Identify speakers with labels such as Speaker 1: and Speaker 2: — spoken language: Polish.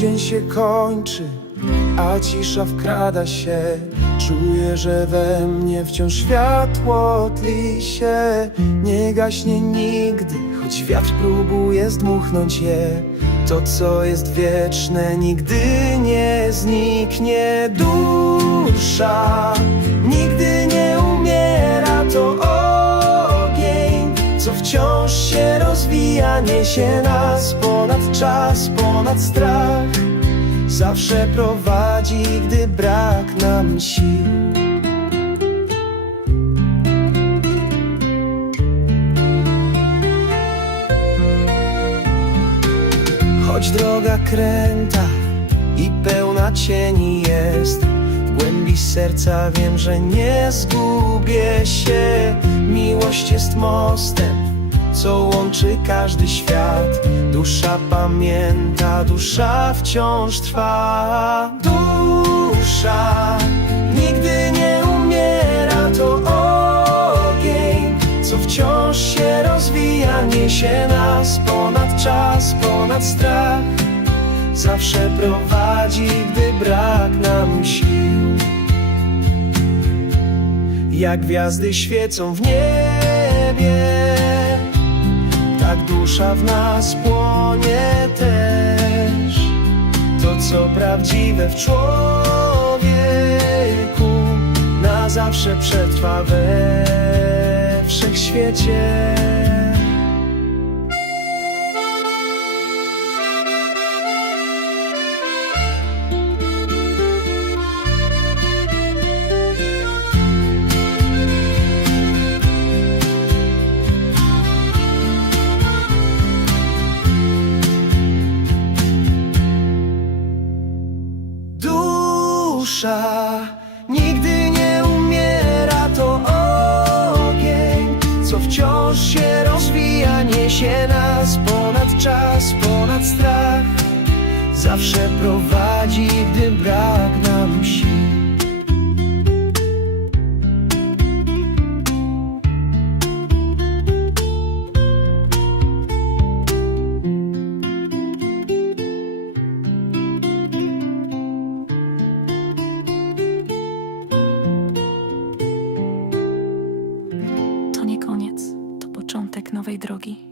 Speaker 1: Dzień się kończy, a cisza wkrada się. Czuję, że we mnie wciąż światło tli się. Nie gaśnie nigdy, choć wiatr próbuje zdmuchnąć je. To, co jest wieczne, nigdy nie zniknie. Dusza nigdy rozwija, niesie nas ponad czas, ponad strach. Zawsze prowadzi, gdy brak nam sił. Choć droga kręta i pełna cieni jest W głębi serca wiem, że nie zgubię się. Miłość jest mostem, co łączy każdy świat. Dusza pamięta, dusza wciąż trwa. Dusza nigdy nie umiera, to ogień Co wciąż się rozwija, niesie nas ponad czas, ponad strach. Zawsze prowadzi, gdy brak nam sił. Jak gwiazdy świecą w niebie dusza w nas płonie też. To co prawdziwe w człowieku Na zawsze przetrwa we wszechświecie Dusza nigdy nie umiera, to ogień, co wciąż się rozwija, niesie nas ponad czas, ponad strach. Zawsze prowadzi, gdy brak nam sił. To nie koniec, to początek nowej drogi.